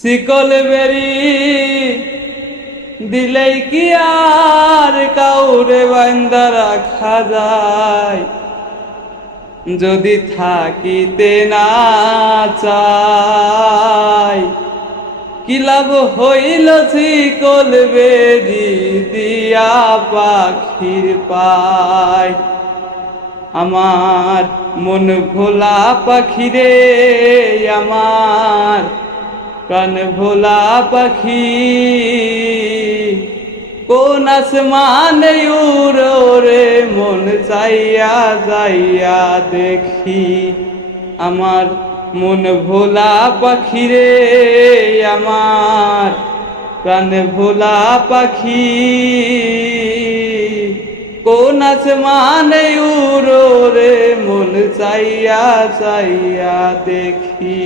শিকল বেরি দিলেই কি আর কাউরে বান্দা রাখা যায়? যদি থাকিতে না চাই কি লাভ হইল শিকল বেরি দিয়া পাখির পায়। আমার মন ভোলা পাখিরে, আমার প্রাণ ভোলা পাখি, কোন আসমানে উড়ো রে মন চাইয়া যাইয়া দেখি। আমার মন ভোলা পাখিরে, আমার প্রাণ ভোলা পাখি, কোন আসমানে উড়ো রে মন চাইয়া চাইয়া দেখি।